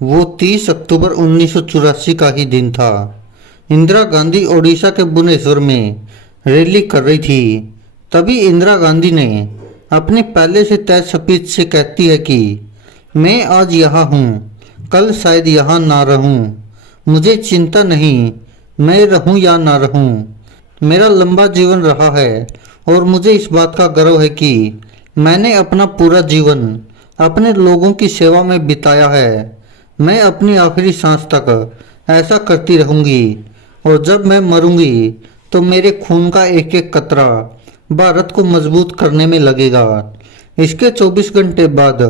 वो 30 अक्टूबर 1984 का ही दिन था। इंदिरा गांधी ओडिशा के भुवनेश्वर में रैली कर रही थी। तभी इंदिरा गांधी ने अपने पहले से तय स्पीच से कहती है कि मैं आज यहाँ हूँ, कल शायद यहाँ ना रहूँ। मुझे चिंता नहीं, मैं रहूँ या ना रहूँ। मेरा लंबा जीवन रहा है और मुझे इस बात का गर्व है कि मैंने अपना पूरा जीवन अपने लोगों की सेवा में बिताया है। मैं अपनी आखिरी सांस तक ऐसा करती रहूंगी और जब मैं मरूंगी तो मेरे खून का एक एक कतरा भारत को मजबूत करने में लगेगा। इसके 24 घंटे बाद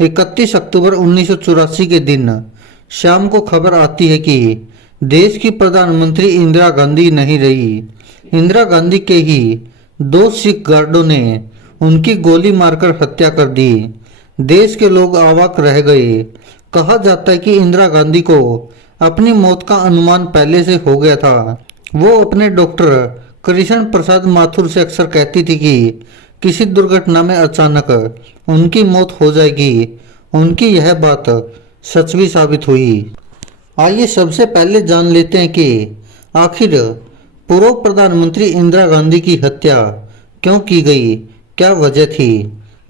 31 अक्टूबर 1984 के दिन शाम को खबर आती है कि देश की प्रधानमंत्री इंदिरा गांधी नहीं रही। इंदिरा गांधी के ही दो सिख गार्डों ने उनकी गोली मारकर हत्या कर दी। देश के लोग अवाक रह गए। कहा जाता है कि इंदिरा गांधी को अपनी मौत का अनुमान पहले से हो गया था। वो अपने डॉक्टर कृष्ण प्रसाद माथुर से अक्सर कहती थी कि किसी दुर्घटना में अचानक उनकी मौत हो जाएगी। उनकी यह बात सच भी साबित हुई। आइए सबसे पहले जान लेते हैं कि आखिर पूर्व प्रधानमंत्री इंदिरा गांधी की हत्या क्यों की गई, क्या वजह थी।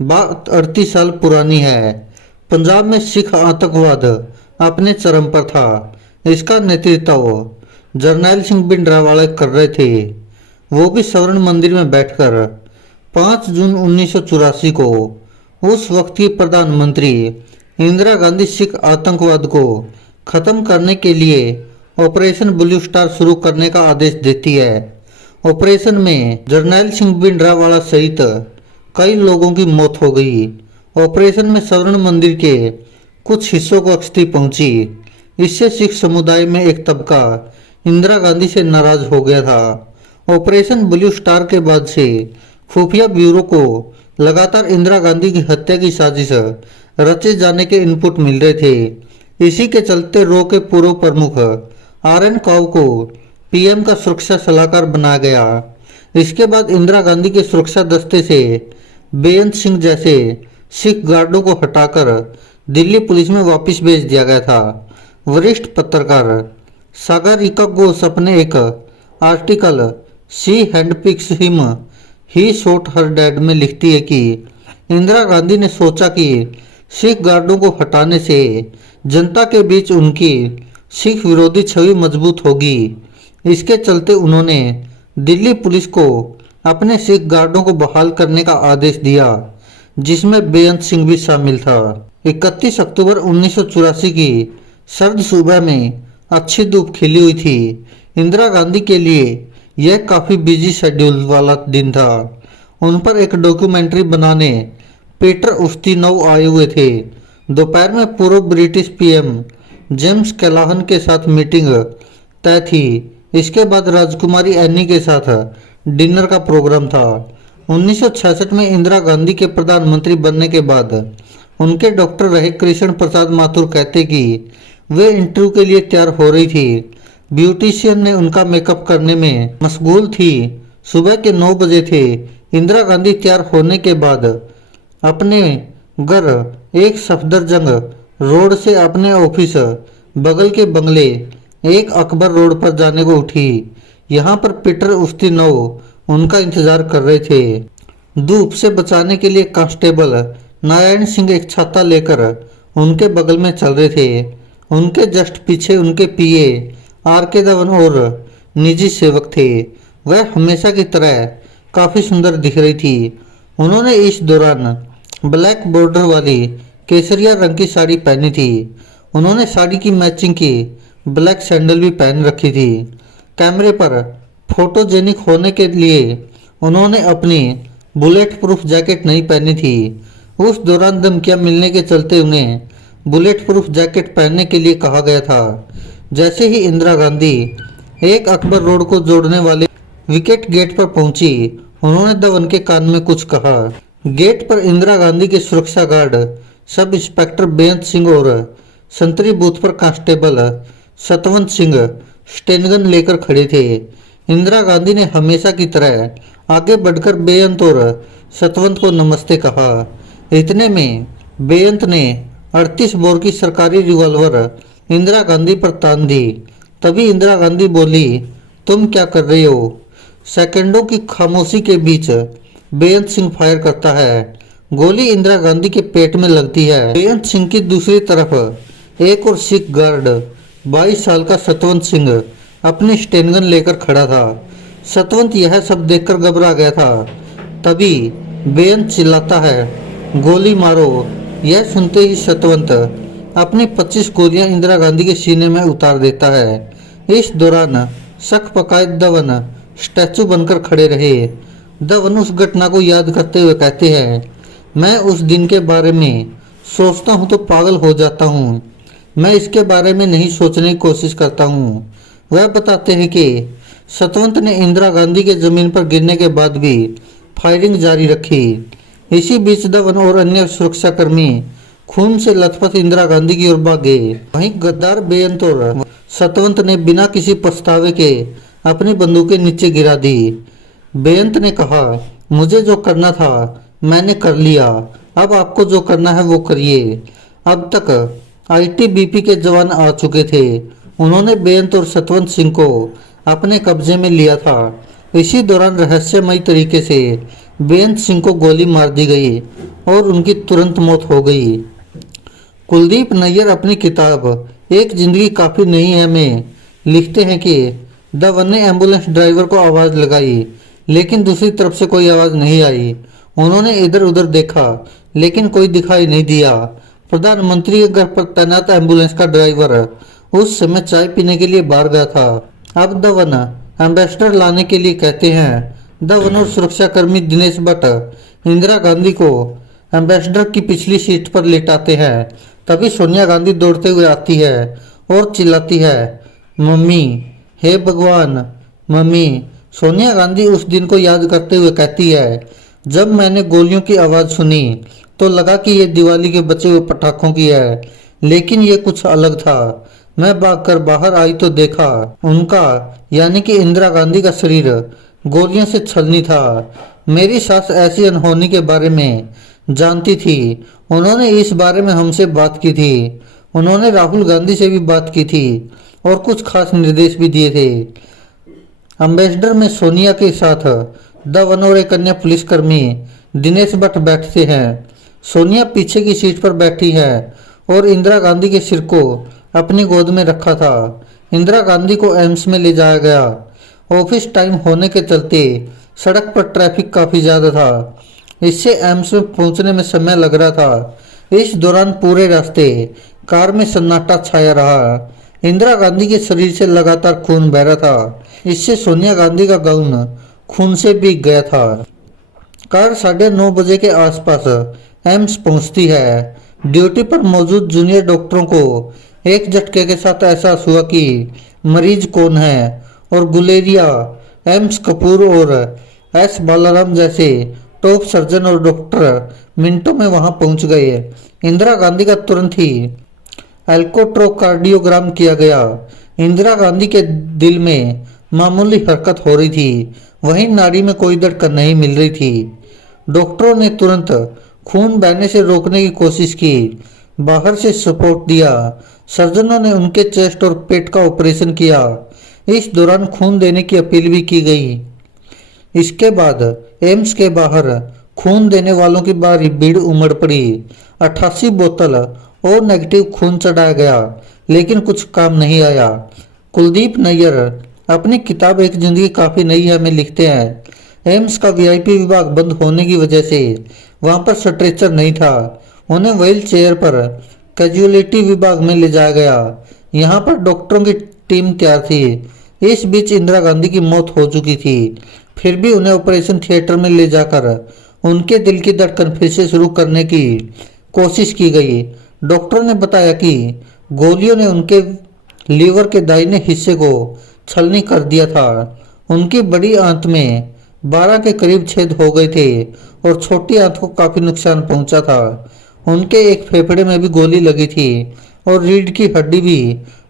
बात 38 साल पुरानी है। पंजाब में सिख आतंकवाद अपने चरम पर था। इसका नेतृत्व जरनैल सिंह भिंडरावाले कर रहे थे, वो भी स्वर्ण मंदिर में बैठकर। 5 जून 1984 को उस वक्त की प्रधानमंत्री इंदिरा गांधी सिख आतंकवाद को खत्म करने के लिए ऑपरेशन ब्लू स्टार शुरू करने का आदेश देती है। ऑपरेशन में जरनैल सिंह भिंडरावाला सहित कई लोगों की मौत हो गई। ऑपरेशन में स्वर्ण मंदिर के कुछ हिस्सों को क्षति पहुंची। इससे सिख समुदाय में एक तबका इंदिरा गांधी से नाराज हो गया था। ऑपरेशन ब्लू स्टार के बाद से खुफिया ब्यूरो को लगातार इंदिरा गांधी की हत्या की साजिश रचे जाने के इनपुट मिल रहे थे। इसी के चलते रो के पूर्व प्रमुख RN काउ को PM का सुरक्षा सलाहकार बनाया गया। इसके बाद इंदिरा गांधी के सुरक्षा दस्ते से बेअंत सिंह जैसे सिख गार्डों को हटाकर दिल्ली पुलिस में वापस भेज दिया गया था। वरिष्ठ पत्रकार सागरिका घोष अपने एक article she handpicks him he shot her dad में लिखती है कि इंदिरा गांधी ने सोचा कि सिख गार्डों को हटाने से जनता के बीच उनकी सिख विरोधी छवि मजबूत होगी। इसके चलते उन्होंने दिल्ली पुलिस को अपने सिख गार्डों को बहाल करने का आदेश दिया, जिसमें बेअंत सिंह भी शामिल था। 31 अक्टूबर 1984 की सर्द सुबह में अच्छी धूप खिली हुई थी। इंदिरा गांधी के लिए यह काफ़ी बिजी शेड्यूल वाला दिन था। उन पर एक डॉक्यूमेंट्री बनाने पीटर उस्तिनोव आए हुए थे। दोपहर में पूर्व ब्रिटिश PM जेम्स कैलाहन के साथ मीटिंग तय थी। इसके बाद राजकुमारी एनी के साथ डिनर का प्रोग्राम था। 1966 में इंदिरा गांधी के प्रधानमंत्री बनने के बाद उनके डॉक्टर रहे कृष्ण प्रसाद माथुर कहते कि वे इंटरव्यू के लिए तैयार हो रही थी। ब्यूटिशियन ने उनका मेकअप करने में मशगूल थी। सुबह के 9 बजे थे। इंदिरा गांधी तैयार होने के बाद अपने घर एक सफदरजंग रोड से अपने ऑफिस बगल के बंगले एक अकबर रोड पर जाने को उठी। यहाँ पर पीटर उस्तिनोव उनका इंतजार कर रहे थे। धूप से बचाने के लिए कांस्टेबल नारायण सिंह एक छाता लेकर उनके बगल में चल रहे थे। उनके जस्ट पीछे उनके PA RK धवन और निजी सेवक थे। वह हमेशा की तरह काफ़ी सुंदर दिख रही थी। उन्होंने इस दौरान ब्लैक बॉर्डर वाली केसरिया रंग की साड़ी पहनी थी। उन्होंने साड़ी की मैचिंग की ब्लैक सैंडल भी पहन रखी थी। कैमरे पर फोटोजेनिक होने के लिए उन्होंने अपनी बुलेट प्रूफ जैकेट नहीं पहनी थी। उस दौरान धमकियां मिलने के चलते उन्हें बुलेट प्रूफ जैकेट पहनने के लिए कहा गया था। जैसे ही इंदिरा गांधी एक अकबर रोड को जोड़ने वाले विकेट गेट पर पहुंची, उन्होंने धवन के कान में कुछ कहा। गेट पर इंदिरा गांधी के सुरक्षा गार्ड सब इंस्पेक्टर बेअंत सिंह और संतरी बूथ पर कांस्टेबल सतवंत सिंह स्टेनगन लेकर खड़े थे। इंदिरा गांधी ने हमेशा की तरह आगे बढ़कर बेअंत और सतवंत को नमस्ते कहा। इतने में बेअंत ने 38 बोर की सरकारी रिवॉल्वर इंदिरा गांधी पर तान दी। तभी इंदिरा गांधी बोली, तुम क्या कर रहे हो? सेकंडों की खामोशी के बीच बेअंत सिंह फायर करता है। गोली इंदिरा गांधी के पेट में लगती है। बेअंत सिंह की दूसरी तरफ एक और सिख गार्ड 22 साल का सतवंत सिंह अपनी स्टेनगन लेकर खड़ा था। सतवंत यह सब देखकर घबरा गया था। तभी बेअंत चिल्लाता है, गोली मारो। यह सुनते ही सतवंत अपनी 25 गोलियां इंदिरा गांधी के सीने में उतार देता है। इस दौरान शक पकाए धवन स्टैचू बनकर खड़े रहे। धवन उस घटना को याद करते हुए कहते हैं, मैं उस दिन के बारे में सोचता हूँ तो पागल हो जाता हूँ। मैं इसके बारे में नहीं सोचने की कोशिश करता हूँ। वह बताते हैं कि सतवंत ने इंदिरा गांधी के जमीन पर गिरने के बाद भी फायरिंग जारी रखी। इसी बीच धवन और अन्य सुरक्षाकर्मी खून से लथपथ इंदिरा गांधी की ओर भागे। वहीं गद्दार बेअंत और सतवंत ने बिना किसी पछतावे के अपनी बंदूकें नीचे गिरा दी। बेअंत ने कहा, मुझे जो करना था मैंने कर लिया, अब आपको जो करना है वो करिए। अब तक आईटीबीपी के जवान आ चुके थे। उन्होंने बेअंत और सतवंत सिंह को अपने कब्जे में लिया था। इसी दौरान रहस्यमयी तरीके से बेअंत सिंह को गोली मार दी गई और उनकी तुरंत मौत हो गई। कुलदीप नैयर अपनी किताब एक जिंदगी काफ़ी नहीं है में लिखते हैं कि धवन ने एम्बुलेंस ड्राइवर को आवाज़ लगाई, लेकिन दूसरी तरफ से कोई आवाज़ नहीं आई। उन्होंने इधर उधर देखा, लेकिन कोई दिखाई नहीं दिया। प्रधानमंत्री के घर पर तैनात एम्बुलेंस का ड्राइवर उस समय चाय पीने के लिए बाहर गया था। अब धवन एम्बेसडर लाने के लिए कहते हैं। धवन और सुरक्षाकर्मी दिनेश भट्ट इंदिरा गांधी को एम्बेसडर की पिछली सीट पर लेटाते हैं। तभी सोनिया गांधी दौड़ते हुए आती है और चिल्लाती है, मम्मी, हे भगवान, मम्मी। सोनिया गांधी उस दिन को याद करते हुए कहती है, जब मैंने गोलियों की आवाज़ सुनी तो लगा कि ये दिवाली के बचे हुए पटाखों की है, लेकिन ये कुछ अलग था। मैं भागकर बाहर आई तो देखा उनका यानी कि इंदिरा गांधी का शरीर गोलियों से छलनी था। मेरी सास ऐसी अनहोनी के बारे में जानती थी। उन्होंने इस बारे में हमसे बात की थी। उन्होंने राहुल गांधी से भी बात की थी और कुछ खास निर्देश भी दिए थे। अम्बेसडर में सोनिया के साथ धवन और एक अन्य पुलिसकर्मी दिनेश भट्ट बैठते हैं। सोनिया पीछे की सीट पर बैठी है और इंदिरा गांधी के सिर को अपनी गोद में रखा था। इंदिरा गांधी को एम्स में ले जाया गया। ऑफिस टाइम होने के चलते सड़क पर ट्रैफिक काफ़ी ज़्यादा था। इससे एम्स में पहुंचने में समय लग रहा था। इस दौरान पूरे रास्ते कार में सन्नाटा छाया रहा। इंदिरा गांधी के शरीर से लगातार खून बह रहा था। इससे सोनिया गांधी का गाउन खून से भीग गया था। कार 9:30 बजे के आसपास एम्स पहुंचती है। ड्यूटी पर मौजूद जूनियर डॉक्टरों को एक झटके के साथ एहसास हुआ कि मरीज कौन है और गुलेरिया, एम्स कपूर और एस बालाराम जैसे टॉप सर्जन और डॉक्टर मिनटों में वहां पहुंच गए। इंदिरा गांधी का तुरंत ही एल्कोट्रोकार्डियोग्राम किया गया। इंदिरा गांधी के दिल में मामूली हरकत हो रही थी, वहीं नाड़ी में कोई धड़कन नहीं मिल रही थी। डॉक्टरों ने तुरंत खून बहने से रोकने की कोशिश की, बाहर से सपोर्ट दिया। सर्जनों ने उनके चेस्ट और पेट का ऑपरेशन किया। इस दौरान खून देने की अपील भी की गई। इसके बाद एम्स के बाहर खून देने वालों की भारी भीड़ उमड़ पड़ी। 88 बोतल और नेगेटिव खून चढ़ाया गया, लेकिन कुछ काम नहीं आया। कुलदीप नैयर अपनी किताब एक जिंदगी काफ़ी नई है में लिखते हैं, एम्स का वीआईपी विभाग बंद होने की वजह से वहां पर स्ट्रेचर नहीं था। उन्हें व्हील चेयर पर कैजुअलिटी विभाग में ले जाया गया। यहाँ पर डॉक्टरों की टीम तैयार थी। इस बीच इंदिरा गांधी की मौत हो चुकी थी। फिर भी उन्हें ऑपरेशन थिएटर में ले जाकर उनके दिल की धड़कन फिर से शुरू करने की कोशिश की गई। डॉक्टरों ने बताया कि गोलियों ने उनके लीवर के दाहिने हिस्से को छलनी कर दिया था। उनकी बड़ी आंत में 12 के करीब छेद हो गए थे और छोटी आंत को काफी नुकसान पहुंचा था। उनके एक फेफड़े में भी गोली लगी थी और रीढ़ की हड्डी भी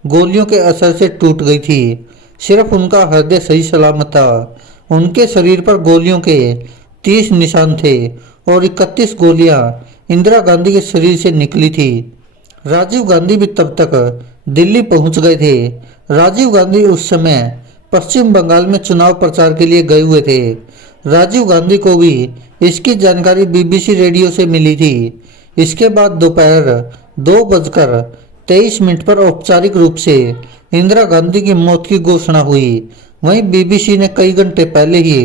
गोलियों के असर से टूट गई थी। सिर्फ उनका हृदय सही सलामत था। उनके शरीर पर गोलियों के 30 निशान थे और 31 गोलियां इंदिरा गांधी के शरीर से निकली थी। राजीव गांधी भी तब तक दिल्ली पहुंच गए थे। राजीव गांधी उस समय पश्चिम बंगाल में चुनाव प्रचार के लिए गए हुए थे। राजीव गांधी को भी इसकी जानकारी बीबीसी रेडियो से मिली थी। इसके बाद दोपहर 2:23 पर औपचारिक रूप से इंदिरा गांधी की मौत की घोषणा हुई। वहीं बीबीसी ने कई घंटे पहले ही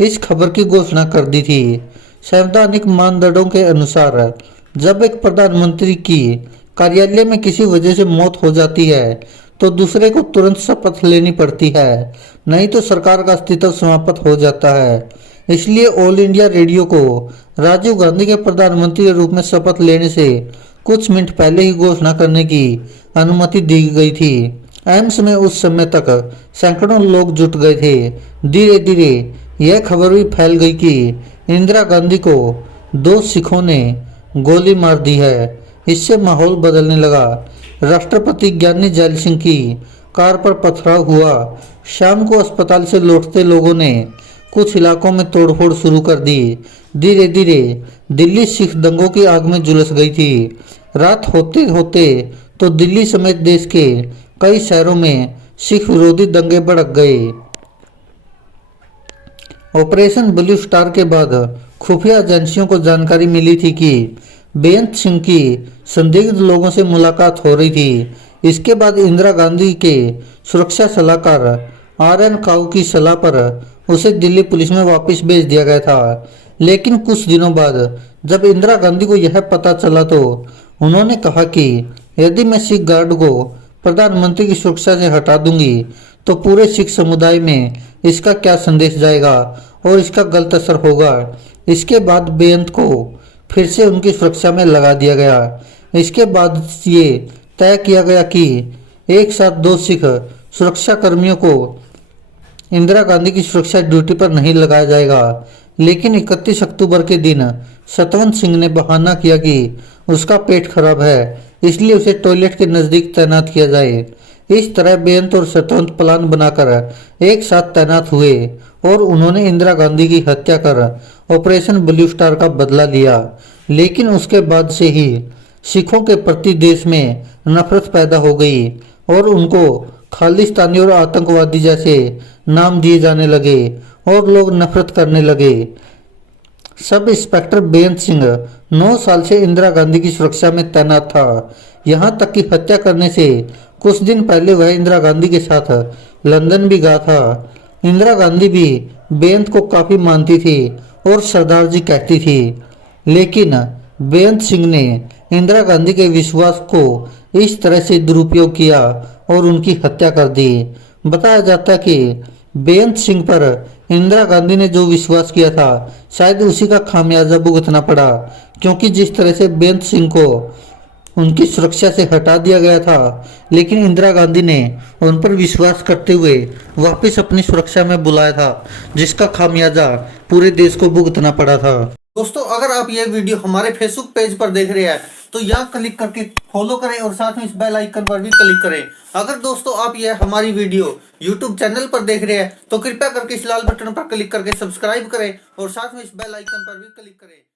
इस खबर की घोषणा कर दी थी। संवैधानिक मानदंडों के अनुसार जब एक प्रधानमंत्री की कार्यालय में किसी वजह से मौत हो जाती है तो दूसरे को तुरंत शपथ लेनी पड़ती है, नहीं तो सरकार का अस्तित्व समाप्त हो जाता है। इसलिए ऑल इंडिया रेडियो को राजीव गांधी के प्रधानमंत्री के रूप में शपथ लेने से कुछ मिनट पहले ही घोषणा करने की अनुमति दी गई थी। एम्स में उस समय तक सैकड़ों लोग जुट गए थे। धीरे धीरे यह खबर भी फैल गई कि इंदिरा गांधी को 2 सिखों ने गोली मार दी है। इससे माहौल बदलने लगा। राष्ट्रपति ज्ञानी जैल सिंह की कार पर पथराव हुआ। शाम को अस्पताल से लौटते लोगों ने कुछ इलाकों में तोड़फोड़ शुरू कर दी। धीरे धीरे दिल्ली सिख दंगों की आग में झुलस गई थी। रात होते होते तो दिल्ली समेत देश के कई शहरों में सिख विरोधी दंगे भड़क गए। ऑपरेशन ब्लू स्टार के बाद खुफिया एजेंसियों को जानकारी मिली थी कि बेअंत सिंह की संदिग्ध लोगों से मुलाकात हो रही थी। इसके बाद इंदिरा गांधी के सुरक्षा सलाहकार RN काऊ की सलाह पर उसे दिल्ली पुलिस में वापस भेज दिया गया था। लेकिन कुछ दिनों बाद जब इंदिरा गांधी को यह पता चला तो उन्होंने कहा कि यदि मैं सिख गार्ड को प्रधानमंत्री की सुरक्षा से हटा दूंगी तो पूरे सिख समुदाय में इसका क्या संदेश जाएगा और इसका गलत असर होगा। इसके बाद बेअंत को फिर से उनकी सुरक्षा में लगा दिया गया। इसके बाद ये तय किया गया कि एक साथ 2 सिख सुरक्षा कर्मियों को इंदिरा गांधी की सुरक्षा ड्यूटी पर नहीं लगाया जाएगा। लेकिन 31 अक्टूबर के दिन सतवंत सिंह ने बहाना किया कि उसका पेट खराब है, इसलिए उसे टॉयलेट के नजदीक तैनात किया जाए। इस तरह बेअंत और सतवंत प्लान बनाकर एक साथ तैनात हुए और उन्होंने इंदिरा गांधी की हत्या कर ऑपरेशन ब्लू स्टार का बदला लिया। लेकिन उसके बाद से ही सिखों के प्रति देश में नफरत पैदा हो गई और उनको खालिस्तानी और आतंकवादी जैसे नाम दिए जाने लगे और लोग नफरत करने लगे। सब इंस्पेक्टर बेअंत सिंह 9 साल से इंदिरा गांधी की सुरक्षा में तैनात था। यहाँ तक कि हत्या करने से कुछ दिन पहले वह इंदिरा गांधी के साथ लंदन भी गया था। इंदिरा गांधी भी बेअंत को काफी मानती थी और सरदार जी कहती थी। लेकिन बेअंत सिंह ने इंदिरा गांधी के विश्वास को इस तरह से दुरुपयोग किया और उनकी हत्या कर दी। बताया जाता है कि बेअंत सिंह पर इंदिरा गांधी ने जो विश्वास किया था शायद उसी का खामियाजा भुगतना पड़ा, क्योंकि जिस तरह से बेअंत सिंह को उनकी सुरक्षा से हटा दिया गया था, लेकिन इंदिरा गांधी ने उन पर विश्वास करते हुए वापस अपनी सुरक्षा में बुलाया था, जिसका खामियाजा पूरे देश को भुगतना पड़ा था। दोस्तों, अगर आप ये वीडियो हमारे फेसबुक पेज पर देख रहे हैं तो यहाँ क्लिक करके फॉलो करें और साथ में इस बेल आइकन पर भी क्लिक करें। अगर दोस्तों आप ये हमारी वीडियो यूट्यूब चैनल पर देख रहे हैं तो कृपया करके इस लाल बटन पर क्लिक करके सब्सक्राइब करें और साथ में इस बेल आइकन पर भी क्लिक करें।